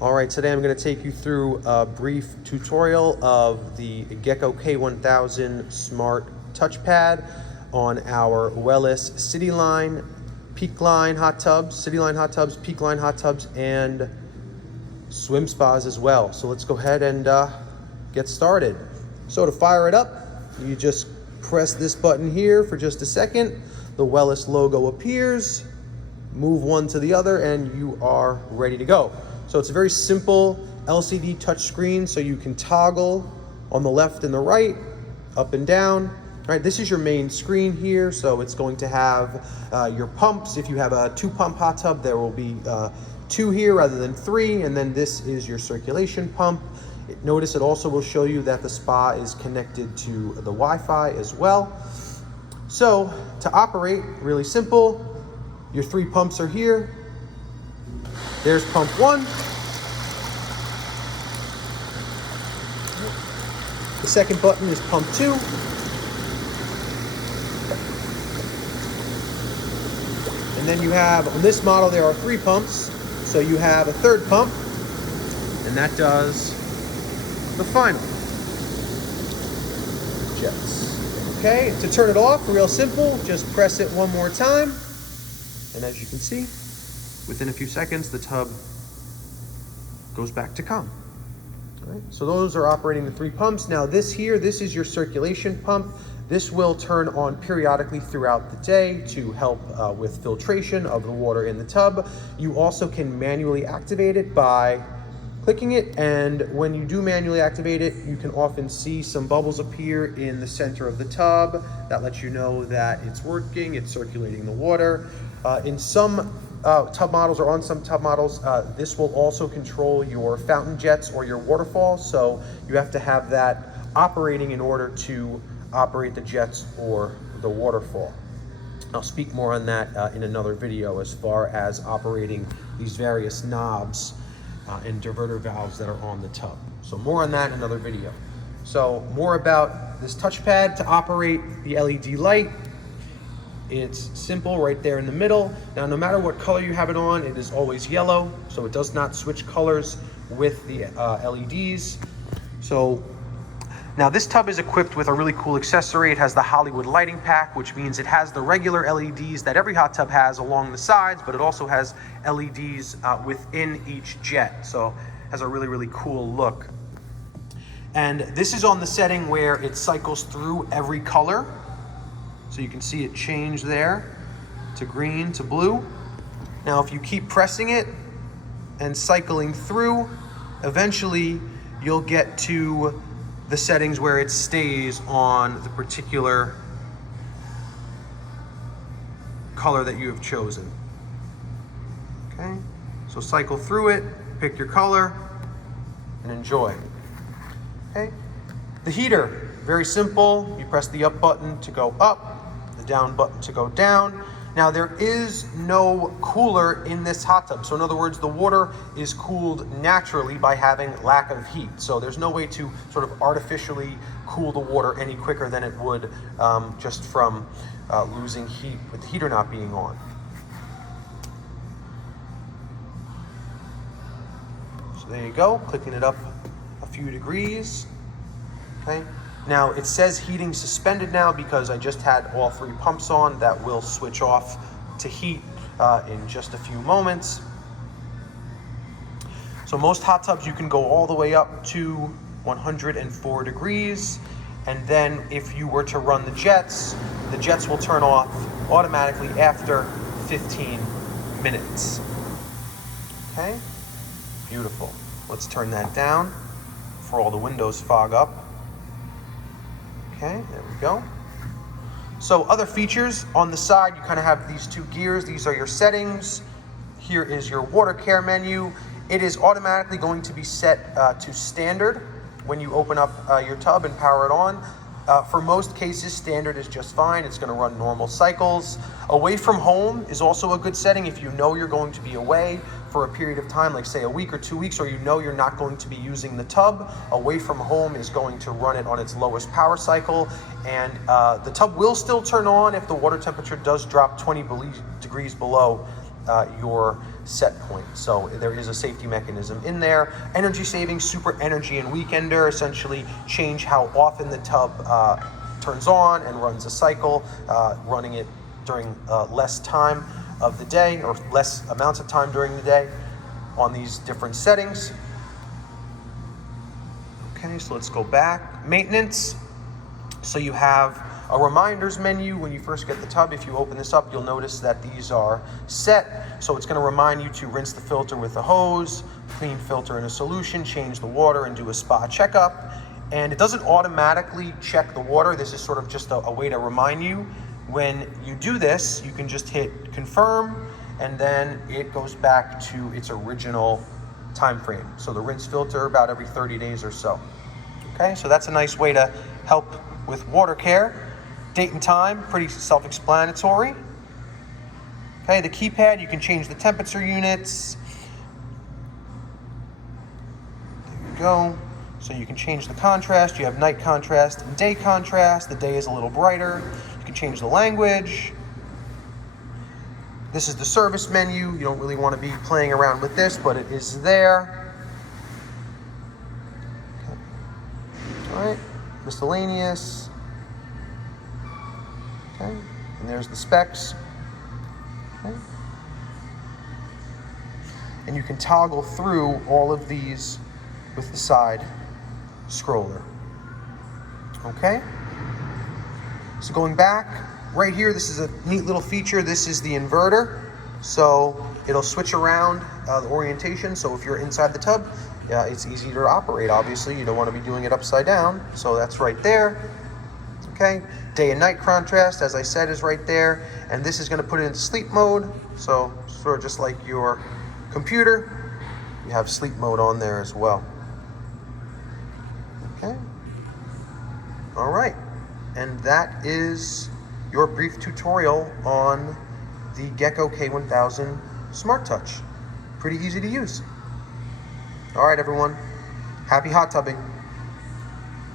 All right, today I'm going to take you through a brief tutorial of the Gecko K1000 Smart Touchpad on our Wellis City Line, Peak Line hot tubs, City Line hot tubs, Peak Line hot tubs, and swim spas as well. So let's go ahead and get started. So to fire it up, you just press this button here for just a second. The Wellis logo appears. Move one to the other and you are ready to go. So it's a very simple LCD touchscreen, so you can toggle on the left and the right, up and down. All right, this is your main screen here, so it's going to have your pumps. If you have a 2-pump hot tub, there will be 2 here rather than 3, and then this is your circulation pump. Notice it also will show you that the spa is connected to the Wi-Fi as well. So to operate, really simple. Your 3 pumps are here. There's pump 1. The second button is pump 2. And then you have, on this model, there are 3 pumps. So you have a 3rd pump, and that does the final jets. Okay, to turn it off, real simple, just press it one more time. And as you can see, within a few seconds, the tub goes back to calm. All right, so those are operating the 3 pumps. Now this here, this is your circulation pump. This will turn on periodically throughout the day to help with filtration of the water in the tub. You also can manually activate it by clicking it, and when you do manually activate it, you can often see some bubbles appear in the center of the tub. That lets you know that it's working, it's circulating the water. In some tub models, or on some tub models, this will also control your fountain jets or your waterfalls, so you have to have that operating in order to operate the jets or the waterfall. I'll speak more on that in another video as far as operating these various knobs and diverter valves that are on the tub. So more on that in another video. So more about this touchpad to operate the LED light. It's simple right there in the middle. Now, no matter what color you have it on, it is always yellow, so it does not switch colors with the LEDs. So now this tub is equipped with a really cool accessory. It has the Hollywood lighting pack, which means it has the regular LEDs that every hot tub has along the sides, but it also has LEDs within each jet. So it has a really, really cool look. And this is on the setting where it cycles through every color. So you can see it change there to green to blue. Now, if you keep pressing it and cycling through, eventually you'll get to the settings where it stays on the particular color that you have chosen. Okay, so cycle through it, pick your color, and enjoy. Okay, the heater, very simple. You press the up button to go up, the down button to go down. Now, there is no cooler in this hot tub. So in other words, the water is cooled naturally by having lack of heat. So there's no way to sort of artificially cool the water any quicker than it would just from losing heat with the heater not being on. So there you go, clicking it up a few degrees. Okay. Now, it says heating suspended now because I just had all 3 pumps on. That will switch off to heat in just a few moments. So most hot tubs, you can go all the way up to 104 degrees. And then if you were to run the jets will turn off automatically after 15 minutes. Okay, beautiful. Let's turn that down before all the windows fog up. Okay, there we go. So other features on the side, you kind of have these 2 gears. These are your settings. Here is your water care menu. It is automatically going to be set to standard when you open up your tub and power it on. For most cases, standard is just fine. It's going to run normal cycles. Away from home is also a good setting if you know you're going to be away for a period of time, like say a week or 2 weeks, or you know you're not going to be using the tub. Away from home is going to run it on its lowest power cycle, and the tub will still turn on if the water temperature does drop 20 degrees below your set point. So there is a safety mechanism in there. Energy saving, super energy and weekender, essentially change how often the tub turns on and runs a cycle, running it during less time of the day or less amounts of time during the day on these different settings. Okay, so let's go back. Maintenance. So you have a reminders menu when you first get the tub. If you open this up, you'll notice that these are set. So it's going to remind you to rinse the filter with a hose, clean filter in a solution, change the water, and do a spa checkup. And it doesn't automatically check the water. This is sort of just a way to remind you. When you do this, you can just hit confirm, and then it goes back to its original time frame. So the rinse filter about every 30 days or so. Okay, so that's a nice way to help with water care. Date and time, pretty self-explanatory. Okay, the keypad, you can change the temperature units. There you go. So you can change the contrast. You have night contrast and day contrast. The day is a little brighter. You can change the language. This is the service menu. You don't really want to be playing around with this, but it is there. Okay. All right, miscellaneous. Okay, and there's the specs. Okay. And you can toggle through all of these with the side scroller. Okay, so going back right here, this is a neat little feature. This is the inverter, so it'll switch around the orientation. So if you're inside the tub, it's easy to operate. Obviously, you don't want to be doing it upside down, so that's right there. Okay, day and night contrast, as I said, is right there, and this is going to put it into sleep mode. So sort of just like your computer, you have sleep mode on there as well. Okay, all right, and that is your brief tutorial on the Gecko K1000 SmartTouch. Pretty easy to use. All right, everyone, happy hot tubbing.